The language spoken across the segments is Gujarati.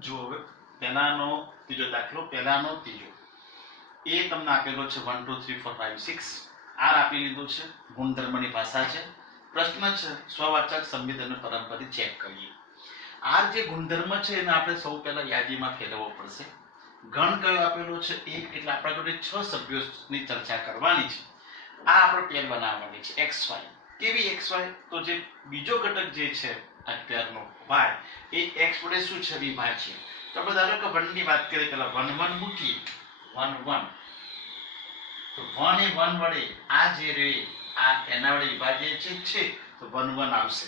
જો હવે પહેલાનો ત્રીજો દાખલો, પહેલાનો ત્રીજો એ તમને આપેલો છે 1 2 3 4 5 6 આર આપી લીધું છે, ગુણધર્મની ભાષા છે, પ્રશ્ન છે સ્વવાચક સંમિત અને પરંપરિત ચેક કરીએ. આર જે ગુણધર્મ છે એને આપણે સૌ પહેલા યાદીમાં ફેરવવો પડશે. ગણ કયો આપેલો છે? એક. એટલે આપણા જોડે 6 સભ્યોની ચર્ચા કરવાની છે. આ આપણે પેર બનાવવાની છે xy. કેવી xy? તો જે બીજો ઘટક જે છે આ પેરનો y એ x વડે શું છે? વિભાજ્ય. તો આપણે ધારો કે 1 ની વાત કરીએ, પહેલા 1 1 મૂકીએ, 1 1 તો 1 એ 1 વડે આ જે રે આ એના વડે વિભાજ્ય છે તો 1 1 આવશે.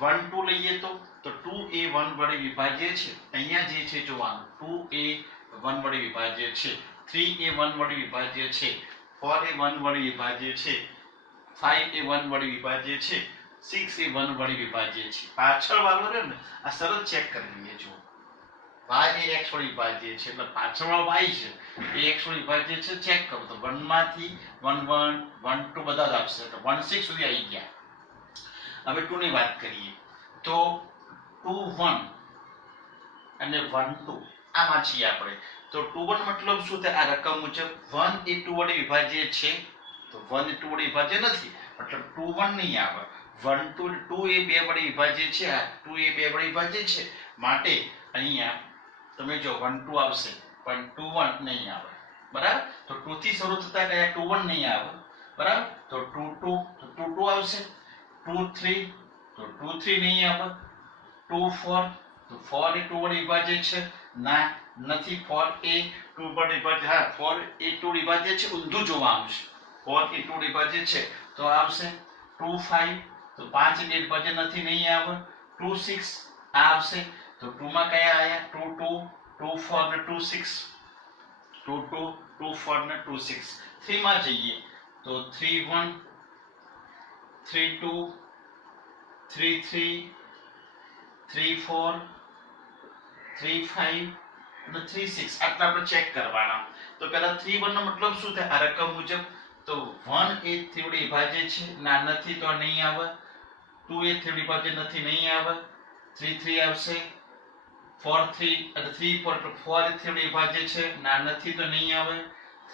1 2 લઈએ તો 2 એ 1 વડે વિભાજ્ય છે. અહીંયા જે છે જોવાનું 2 એ 1 વડે વિભાજ્ય છે, 3 એ 1 વડે વિભાજ્ય છે, 4 એ 1 વડે વિભાજ્ય છે, 5 એ 1 વડે વિભાજ્ય છે, 6 એ 1 વડે વિભાજ્ય છે. પાછળ વાળો રહે ને આ સરળ ચેક કરી લઈએ. જો y એ x વડે વિભાજ્ય છે એટલે પાછળવાળો y છે એ x વડે વિભાજ્ય છે. ચેક કરો તો 1 માંથી 1 1 1 2 બધા જ આવશે તો 1 6 સુધી આવી ગયા. હવે 2 ની વાત કરીએ તો 2 1 અને 1 2 આમાં છીએ આપણે. તો 2 1 મતલબ શું થાય? આ રકમ મુજબ 1 એ 2 વડે વિભાજ્ય છે તો 1 એ 2 વડે વિભાજ્ય નથી, મતલબ 2 1 નહીં આવે. 1 2 2 એ 2 વડે વિભાજ્ય છે, આ 2 એ 2 વડે વિભાજ્ય છે, માટે અહીંયા તમે જો 1 2 આવશે પણ 2 1 નહીં આવે. બરાબર? તો 2 થી શરૂ થતા કયા 2 1 નહીં આવે. બરાબર? તો 2 2 તો 2 2 આવશે. 2 3 તો 2 3 નહીં આવે. 2 4 તો 4 એ 2 વડે વિભાજ્ય છે, ના નથી. 4 એ 2 વડે વિભાજ્ય, હા 4 એ 2 વિભાજ્ય છે, ઊંધું જોવાનું છે. 4 એ 2 વિભાજ્ય છે તો આવશે. 2 5 તો 5 એ વિભાજ્ય નથી, નહીં આવે. 2 6 આ આવશે. તો 2 માં કયા આયા? 2 2 2 4 ને 2 6, 2 2 2 4 ને 2 6. 3 માં જઈએ તો 3 1 3 2 3 3 3 4 3 5 અને 3 6 આટલા આપણે ચેક કરવાના. તો પહેલા 3 1 નો મતલબ શું થાય? આ રકમ મુજબ તો 1 એ 3 વડે વિભાજ્ય છે, ના નથી તો નહીં આવે. 2 એ 3 વડે વિભાજ્ય નથી, નહીં આવે. 3 3 આવશે. 4 3 અને 3 4 તો 4 એ 3 વડે વિભાજ્ય છે, ના નથી તો નહીં આવે.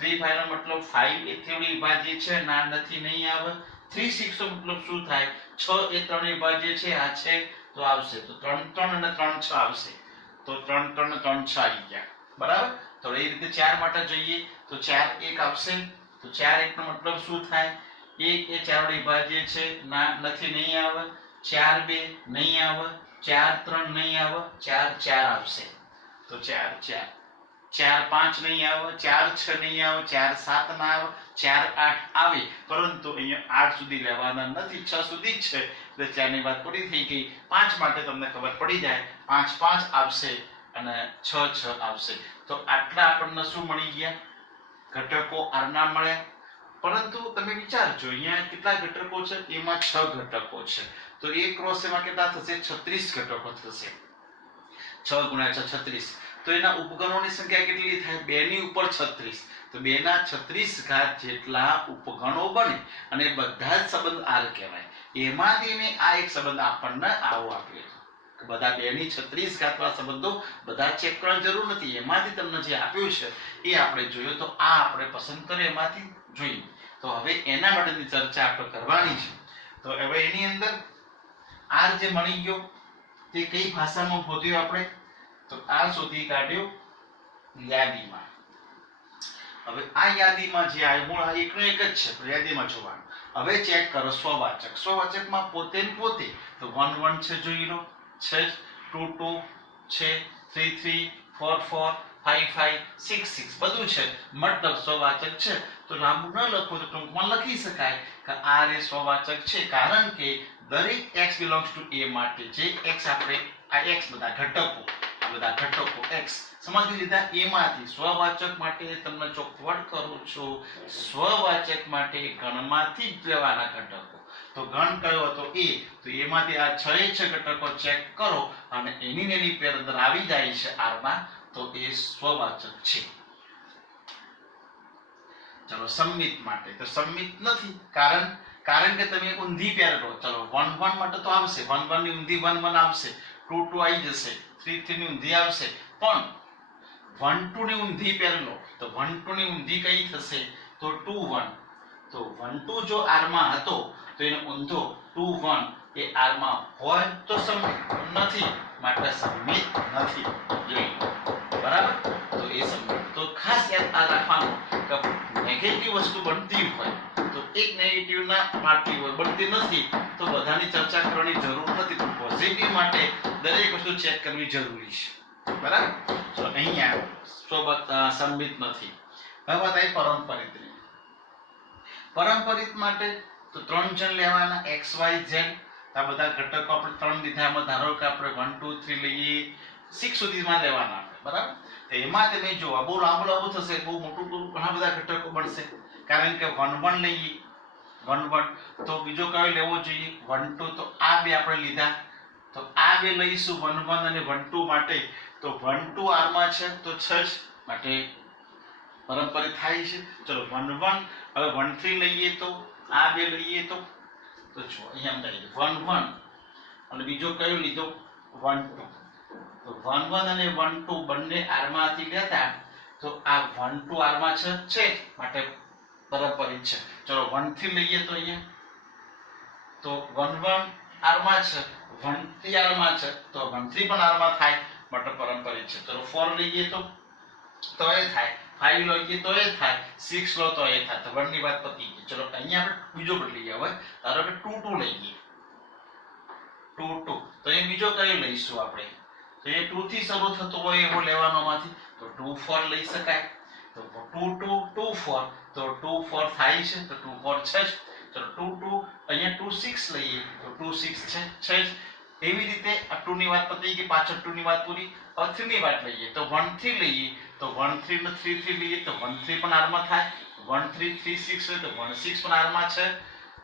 3 5 નો મતલબ 5 એ 3 વડે વિભાજ્ય છે, ના નથી નહીં આવે. 3 6 નો મતલબ શું થાય? 6 એ 3 વડે વિભાજ્ય છે, આ છે તો આવશે. તો 3 3 અને 3 6 આવશે. તો 3 3 અને 3 6 આવી ગયા. બરાબર? તો એ રીતે 4 માટે જોઈએ તો 4 1 આવશે. તો 4 1 નો મતલબ શું થાય? 1 એ 4 વડે વિભાજ્ય છે, ના નથી નહીં આવે. 4 2 નહીં આવે. 4 3 નહીં આવે. 4 4 આવશે. તો 4 4 4 5 નહીં આવે. 4 6 નહીં આવે. 4 7 ના આવે. 4 8 આવે, પરંતુ અહીંયા 8 સુધી લેવાના નથી, 6 સુધી જ છે. એટલે 4 ની વાત પૂરી થઈ ગઈ. 5 માટે તમને ખબર પડી જાય 5 5 આવશે અને 6 6 આવશે. તો આટલા આપણને શું મળી ગયા? ઘટકો r ના મળ્યા. પરંતુ તમે વિચારજો અહીંયા કેટલા ઘટકો છે? એમાં 6 ઘટકો છે. તો એ ક્રોસ એમાં કેટલા થશે? 36 ઘટકો થશે. 6 ગુણ્યા 6 36. તો એના ઉપગણોની સંખ્યા કેટલી થાય? 2 ની ઉપર 36. તો 2 ના 36 ઘાત જેટલા ઉપગણો બને અને બધા જ સંબંધ r કહેવાય. એમાંથી મેં આ એક સંબંધ આપણને આવો આપ્યો કે બધા 2 ની 36 ઘાત વાળા સંબંધો બધા ચેક કરવાની જરૂર નથી. એમાંથી તમને જે આપ્યું છે એ આપણે જોયું. તો આ આપણે પસંદ કરીએ એમાંથી જોઈએ. તો હવે એના માટેની ચર્ચા આપણે કરવાની છે. તો હવે એની અંદર r જે મળી ગયો તે કઈ ભાષામાં શોધ્યો આપણે? તો આ શોધી કાઢ્યો યાદીમાં. હવે આ યાદીમાં જે આ મૂળ એકનો એક જ છે, પણ યાદીમાં જોવાનું. હવે ચેક કરો સ્વવાચક. સ્વવાચકમાં પોતે ને પોતે તો 1 1 છે, જોઈ લો છે, 2 2 છે, 3 3 4 4 5 5 6 6 બધું છે. મતલબ સ્વવાચક છે. તો લાંબુ ન લખો તો ટૂંકમાં લખી શકાય કે r એ સ્વવાચક છે, કારણ કે દરેક x belongs to a માટે જે x આપણે આ x બધા ઘટકો x સમજી લીધા. એમાંથી સ્વવાચક માટે તમને ચોખવટ કરું છું, સ્વવાચક માટે ગણમાંથી જ લેવાના ઘટકો. તો ગણ કયો હતો? a. તો એમાંથી આ 6 એ 6 ઘટકો ચેક કરો અને એની પેર અંદર આવી જાય છે r માં, તો એ સ્વવાચક છે. ચલો સંમિત માટે તો સંમિત નથી, કારણ કે તમે ઊંધી પેર લો. ચલો 1 1 માટે તો આવશે, 1 1 ની ઊંધી 1 1 આવશે. 2 2 આવી જશે, 3 3 ની ઊંધી આવશે, પણ 1 2 ની ઊંધી પહેલો તો 1 2 ની ઊંધી કઈ થશે તો 2 1, તો 1 2 જો r માં હતો તો એનો ઊંધો 2 1 એ r માં હોય તો સમમિત, નથી માટે સમમિત નથી, જોઈ લો બરાબર, તો એ સમમિત. તો ખાસ યાદ આ રાખવાનું કે નેગેટિવ વસ્તુ બનતી હોય તો એક નેગેટિવ ના પાર્ટી હોય બનતી નથી તો બધાની ચર્ચા કરવાની જરૂર નથી, પણ પોઝિટિવ માટે દરેક વસ્તુ ચેક કરવી જરૂરી છે, બરાબર. તો અહીંયા સમમિત નથી. હવે વાત આવી પરંપરિત. પરંપરિત માટે તો 3 જણ લેવાના x y z, આ બધા ઘટકો આપણે 3 લીધા, એમાં ધારો કે આપણે 1 2 3 લઈએ 6 સુધીમાં લેવાના આપણે, બરાબર. તો એમાં તમે જો બહુ લાંબુ થશે, બહુ મોટું ઘણા બધા ઘટકો બનશે, કારણ કે 1 1 લઈએ 1 1, તો બીજો કયો લેવો જોઈએ 1 2, તો આ બે આપણે લીધા, તો આ બે લઈશું 1 1 અને 1 2 માટે, તો 1 2 r માં છે તો 6 માટે પરંપરિત થાય છે. ચલો 1 1, હવે 1 3 લઈએ તો આ બે લઈએ તો જો અહીંયા લઈએ 1 1 અને બીજો કયો લીધો 1 2, તો 1 1 અને 1 2 બંને r માંથી લેતા તો આ 1 2 r માં છે માટે પરંપરિત છે. ચલો 1 3 લઈએ તો અહીંયા તો 1 1 r માં છે, 1 3 r માં છે, તો 1 3 પણ r માં થાય માટે પરંપરિત છે. ચલો 4 લઈએ તો એ થાય, 5 લઈએ તો એ થાય, 6 લો તો એ થાય, તો 1 ની વાત પતી ગઈ. ચલો અહીંયા આપણે બીજો બદલી હવે, ધારો કે 2 2 લઈએ 2 2, તો એ બીજો કયો લઈશું આપણે, તો એ 2 થી શરૂ થતો હોય એવો લેવાનો માંથી, તો 2 4 લઈ શકાય, તો 2 2 2 4, તો 2 4 થાય છે, તો 2 4 6. ચલો 2 2 અહીંયા 2 6 લઈએ તો 2 6 છે 6. એવી રીતે આ 2 ની વાત પતી ગઈ, પાછળ 2 ની વાત પૂરી. હવે 3 ની વાત લઈએ તો 1 3 લઈએ તો 1 3 ને 3 3 લઈએ તો 1 3 પણ r માં થાય, 1 3 3 6 હોય તો 1 6 પણ r માં છે.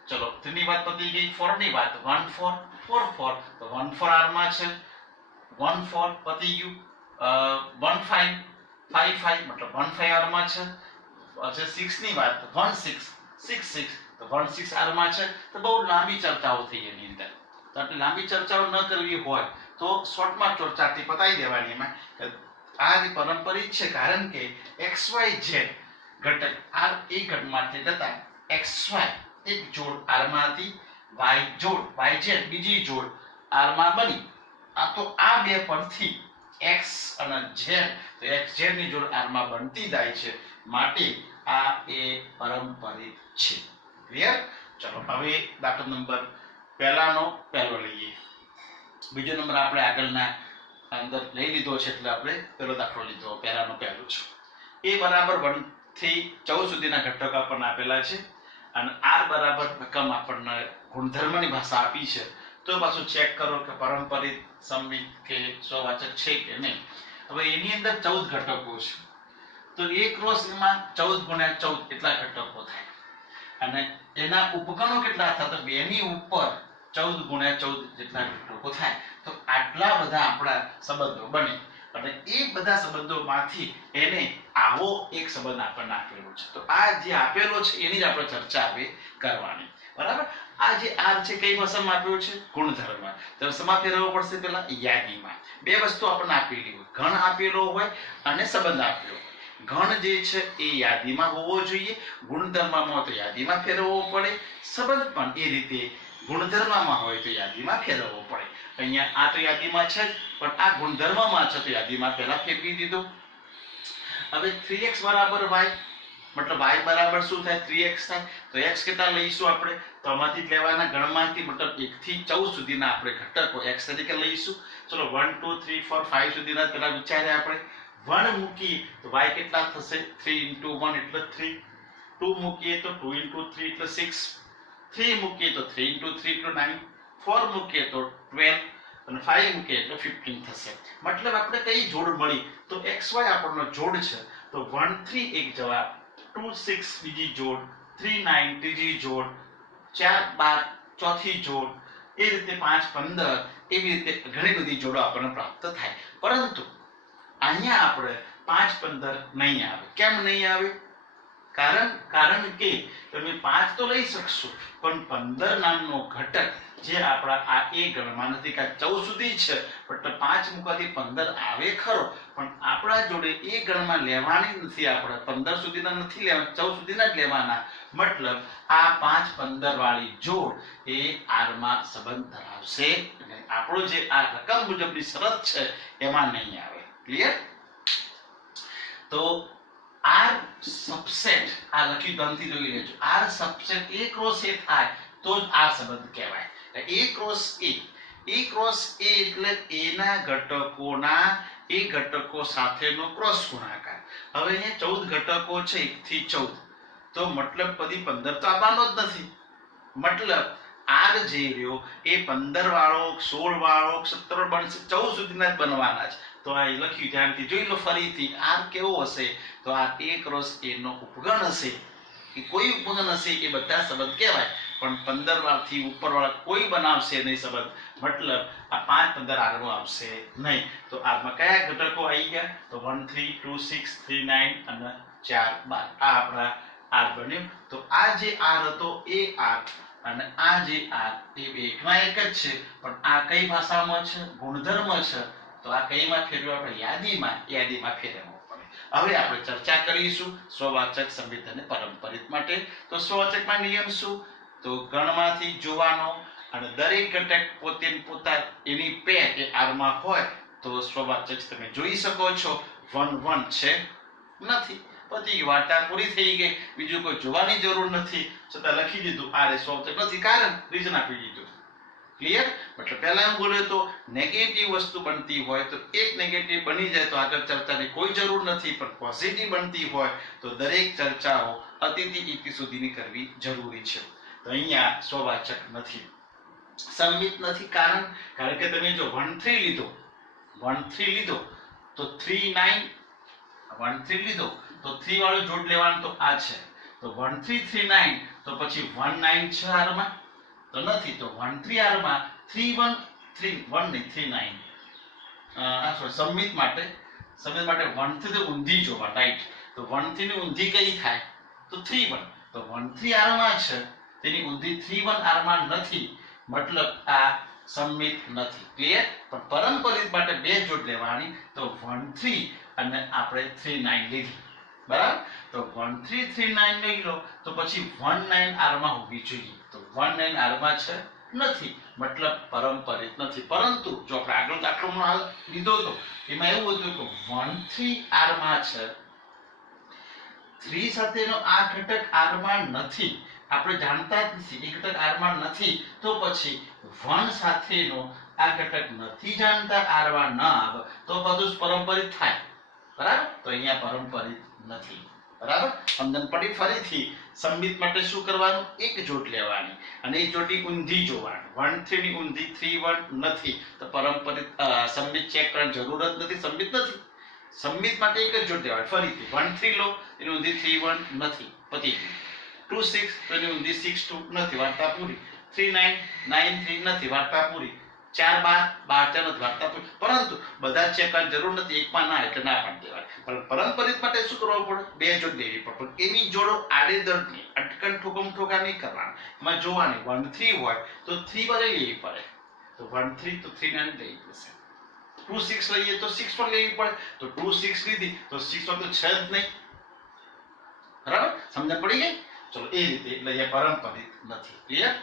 ચલો 3 ની વાત પતી ગઈ. 4 ની વાત 1 4 4 4, તો 1 4 r માં છે, 1 4 પતી ગયું. 1 5 5 5 મતલબ 1 5 r માં છે. પછી 6 ની વાત 1 6 6 6, તો 1 6 r માં છે. તો બહુ લાંબી ચર્ચાઓ થઈ એની અંદર, તો આટલી લાંબી ચર્ચાઓ ન કરવી હોય તો શોર્ટમાં ચર્ચાથી પતાવી દેવાની. એમાં આ પરંપરિત છે કારણ કે xyz ઘટક r એ ઘટમાંથી જતા xy એક જોડ r માંથી y જોડ yz બીજી જોડ r માં બની, આ તો આ બે પરથી x અને z, તો xz ની જોડ r માં બનતી જાય છે, માટે આ એ પરંપરિત છે. ક્લિયર? ચલો હવે દાખલા નંબર પહેલો લઈએ. બીજો નંબર આપણે આગળના અંદર લઈ લીધો છે એટલે આપણે પહેલો દાખલો લીધો, પહેલાનો પહેલો છે. a બરાબર 1 થી 14 સુધીના ઘટકો આપણને આપેલા છે અને r બરાબર રકમ આપણને ગુણધર્મની ભાષા આપી છે, તો પાછું ચેક કરો કે પરંપરિત સમમિત કે સ્વવાચક છે કે નહીં. હવે એની અંદર 14 ઘટકો છે, તો એક રોસમાં 14 ગુણ્યા 14 એટલા ઘટકો થાય અને એના ઉપગણો કેટલા થાય તો 2 ની ઉપર 14 ગુણ્યા 14 જેટલા ઘટકો થાય. તો આટલા બધા આપણા સંબંધો બને અને એ બધા સંબંધોમાંથી એને આવો એક સંબંધ આપણને આપેલો છે, તો આ જે આપેલો છે એની જ આપણે ચર્ચા હવે કરવાની, બરાબર. આ જે r છે કઈ ભાષામાં આપ્યો છે? ગુણધર્મ. તો સમા ફેરવવો પડશે પેલા યાદીમાં. બે વસ્તુ આપણને આપેલી હોય, ગણ આપેલો હોય અને સંબંધ આપેલો હોય. ગણ જે છે એ યાદીમાં હોવો જોઈએ, ગુણધર્મમાં તો યાદીમાં ફેરવવો પડે, સંબંધ પણ એ રીતે ગુણધર્મમાં હોય તો યાદીમાં ફેરવવો પડે. અહીંયા આ તો યાદીમાં છે જ, પણ આ ગુણધર્મમાં છે તો યાદીમાં પહેલા ફેરવી દીધો. હવે 3x બરાબર y, મતલબ y બરાબર શું થાય 3x થાય, તો x કેટલા લઈશું આપણે, તો આમાંથી જ લેવાના ગણમાંથી, મતલબ 1 થી 14 સુધીના આપણે ઘટકો x તરીકે લઈશું. ચલો 1 2 3 4 5 સુધીના પહેલા વિચાર્યા આપણે. 1 મૂકીએ તો y કેટલા થશે 3 * 1 એટલે 3, 2 મૂકીએ તો 2 * 3 એટલે 6, 3 મૂકીએ તો 3 * 3 એટલે 9, 4 મૂકીએ તો 12 અને 5 મૂકીએ તો 15 થશે. મતલબ આપણે કઈ જોડ મળી તો xy આપણનો જોડ છે, તો 1 3 એક જવાબ, 2 6 બીજી જોડ, 3 9 ત્રીજી જોડ, 4 12 ચોથી જોડ, એ રીતે 5 15 એવી રીતે ઘણી બધી જોડો આપણને પ્રાપ્ત થાય. પરંતુ અહીંયા આપણે 5 15 નહીં આવે. કેમ નહીં આવે? કારણ કે તમે 5 તો લઈ શકશો પણ 15 નામનો ઘટક જે આપણા આ એ ગણમાં નથી કે 14 સુધી છે પણ 5 મૂકવાથી 15 આવે ખરો પણ આપણા જોડે એ ગણમાં લેવાની નથી આપણે 15 સુધીના નથી લેવાના 14 સુધીના જ લેવાના મતલબ આ 5 15 વાળી જોડ એ r માં સંબંધ ધરાવશે અને આપણો જે આ રકમ મુજબની શરત છે એમાં નહીં આવે ક્લિયર તો r સબસેટ આ લખી ધ્યાનથી જોઈ લેજો r subset a cross a થાય તો જ આ સંબંધ કહેવાય a ક્રોસ a એટલે a ના ઘટકોના એ ઘટકો સાથેનો ક્રોસ ગુણાકાર હવે અહીંયા 14 ઘટકો છે 1 થી 14 તો મતલબ બધી 15 તો આવવાનો જ નથી મતલબ r જે રહ્યો એ 15 વાળો 16 વાળો 17 બનશે 14 સુધીના જ બનવાના છે તો આ લખ્યું ધ્યાનથી જોઈ લો ફરીથી r કેવો હશે તો આ a ક્રોસ a નો ઉપગણ હશે કે કોઈ ઉપગણ હશે એ બધા સંબંધ કહેવાય પણ 15 વાળથી ઉપરવાળા કોઈ બનાવશે નહીં સંબંધ મતલબ આ 5 15 r માં આવશે નહીં તો r માં કયા ઘટકો આવી ગયા તો 1 3 2 6 3 9 અને 4 12 આ આપણા r બન્યું તો આ જે r હતો એ r અને આ જે r એ બે એકના એક જ છે પણ આ કઈ ભાષામાં છે ગુણધર્મ છે તો આ કઈમાં ફેરવ્યું આપણે યાદીમાં ફેરવવું પડે હવે આપણે ચર્ચા કરીશું સ્વવાચક સંમિત અને પરંપરિત માટે તો સ્વવાચકમાં નિયમ શું તો ગણમાંથી જોવાનો અને દરેક ઘટક પોતે પોતા એની પેર એ r માં હોય તો સ્વવાચક તમે જોઈ શકો છો 1 1 છે નથી પછી વાર્તા પૂરી થઈ ગઈ બીજું કોઈ જોવાની જરૂર નથી છતાં લખી દીધું r એ સ્વવાચક નથી કારણ રીઝન આપી દીધું ક્લિયર મતલબ પહેલા હું બોલ્યો તો નેગેટિવ વસ્તુ બનતી હોય તો એક નેગેટિવ બની જાય તો આગળ ચર્ચાની કોઈ જરૂર નથી પણ પોઝિટિવ બનતી હોય તો દરેક ચર્ચાઓ અતિથી ઇતિ સુધીની કરવી જરૂરી છે તો અહીંયા સ્વવાચક નથી સંમિત નથી કારણ કે તમે જો 1 3 લીધો તો 3 9 1 3 લીધો તો 3 વાળું જોડ લેવાનું તો આ છે તો 1 3 3 9 તો પછી 1 9 છે r માં તો નથી તો 1 3 r માં 3 1 3 1 નહીં 3 9 સંમિત માટે 1 થી તો ઊંધી જોવા રાઈટ તો 1 થી ની ઊંધી કઈ થાય તો 3 1 તો 1 3 r માં છે તેની ઊંધી 3 1 r માં નથી મતલબ આ સંમિત નથી ક્લિયર પણ પરંપરિત માટે બે જોડ લેવાની તો 1 3 અને આપણે 3 9 લીધી બરાબર તો 1 3 3 9 લઈ લો તો પછી 1 9 r માં હોવી જોઈએ તો 1 9 r માં છે નથી મતલબ પરંપરિત નથી પરંતુ જો આપણે આગળ દાખલાનો હાલ લીધો તો એમાં એવું હતું કે 1 3 r માં છે 3 સાથેનો આ ઘટક r માં નથી આપણે જાણતા જ નથી એ ઘટક r માં નથી તો પછી 1 સાથેનો આ ઘટક નથી જાણતા r માં ન આવે તો બધું જ પરંપરિત થાય બરાબર તો અહીંયા પરંપરિત નથી બરાબર સમજણ પડી ફરીથી સંમિત માટે શું કરવાનું એક જોડ લેવાની અને એ જોડની ઊંધી જોવાની 1 3 ની ઊંધી 3 1 નથી તો પરંપરિત સંમિત ચેક કરવાની જરૂર જ નથી સંમિત માટે એક જ જોડ લેવાની ફરીથી 1 3 લો એની ઊંધી 3 1 નથી પતી ગયું 2 6 તો એની ઊંધી 6 2 નથી વાર્તા પૂરી 3 9 9 3 નથી વાર્તા પૂરી 4 12 નથી વાર્તા પૂરી પરંતુ બધા ચેક કરવાની જરૂર નથી એકમાં ના એટલે ના પાડી દેવાય પણ પરંપરિત માટે શું કરવું પડે બે જોડ લેવી પડે પણ એની જોડો આડેધડ નહીં અટકણ ઠોકા નહીં કરવાની એમાં જોવાની 1 3 હોય તો 3 પર લેવી પડે તો 1 3 તો 3 9 લેવી પડશે 2 6 લઈએ તો 6 પર લેવી પડે તો 2 6 લીધી તો 6 પર તો છે જ નહીં બરાબર સમજણ પડી ગઈ ચલો એ રીતે એટલે એ પરંપરિત નથી ક્લિયર